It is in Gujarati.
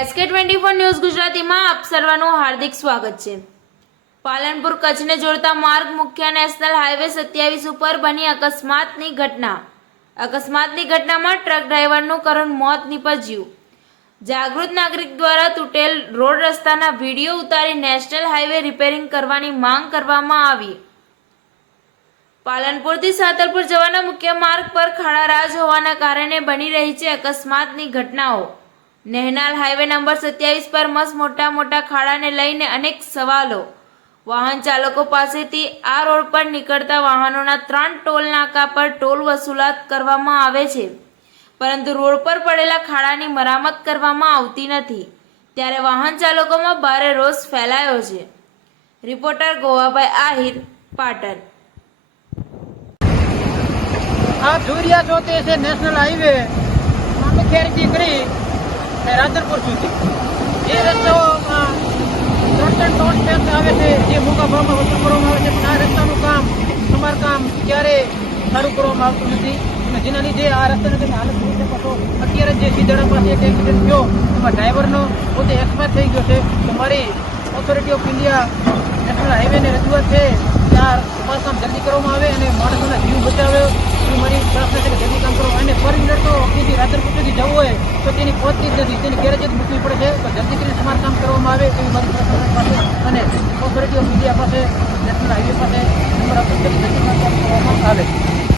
એસકે ટ્વેન્ટી ફોર ન્યૂઝ ગુજરાતીમાં આપ સર્વનું હાર્દિક સ્વાગત છે. પાલનપુર કચ્છને જોડતા માર્ગ મુખ્ય નેશનલ હાઈવે સત્યાવીસ ઉપર બની અકસ્માતની ઘટના. અકસ્માતની ઘટનામાં ટ્રક ડ્રાઈવરનું કરુણ મોત નીપજ્યું. જાગૃત નાગરિક દ્વારા તૂટેલ રોડ રસ્તાના વીડિયો ઉતારી નેશનલ હાઈવે રિપેરિંગ કરવાની માંગ કરવામાં આવી. પાલનપુરથી સાતલપુર જવાના મુખ્ય માર્ગ પર ખાડા રાજ હોવાના કારણે બની રહી છે અકસ્માતની ઘટનાઓ. નેહનાલ હાઈવે નંબર સત્યાવીસ પર મસ્ત મોટા મોટા ખાડાને લઈને અનેક સવાલો. વાહન ચાલકો પાસેથી આ રોડ પર નીકળતા વાહનોના ત્રણ ટોલ નાકા પર ટોલ વસૂલાત કરવામાં આવે છે. પરંતુ રોડ પર પડેલા ખાડાની મરામત કરવામાં આવતી નથી. ત્યારે વાહન ચાલકોમાં ભારે રોષ ફેલાયો છે. રિપોર્ટર ગોવાભાઈ આહિર, પાટણ. આપ જોઈ રહ્યા છો, તે છે નેશનલ હાઈવે. ખેર કરી અને રાધનપુર સુધી. એ રસ્તાઓમાં ત્રણ ત્રણ ટેક્સ આવે છે, જે મોટા ભાવમાં વસૂલ કરવામાં આવે છે, પણ આ રસ્તાનું કામ સમારકામ ક્યારે સારું કરવામાં આવતું નથી. અને જેના લીધે આ રસ્તાની તમે હાલત જોઈ શકો અત્યારે જે સીધડા પાસે એક એક્સિડન્ટ થયો, એમાં ડ્રાઈવરનો પોતે એક્સપાયર થઈ ગયો છે. તો મારી ઓથોરિટી ઓફ ઇન્ડિયા નેશનલ હાઈવેની રજૂઆત છે કે આ સમારકામ જલ્દી કરવામાં આવે અને માણસોના જીવ બચાવે. એ મારી પ્રાર્થના છે કે જલ્દી કામ કરો અને પર મિનિટ તો અહીંથી રાધનપુર સુધી જવું હોય તો તેની પહોંચતી જ નથી તેની ગેરેજ મૂકવી પડે છે. તો જલ્દી કરીને સમારકામ કરવામાં આવે એવી મારી પાસે અને ઓથોરિટી ઇન્ડિયા પાસે નેશનલ હાઈવે પાસે, નંબર આપી, જલ્દી કરવામાં આવે.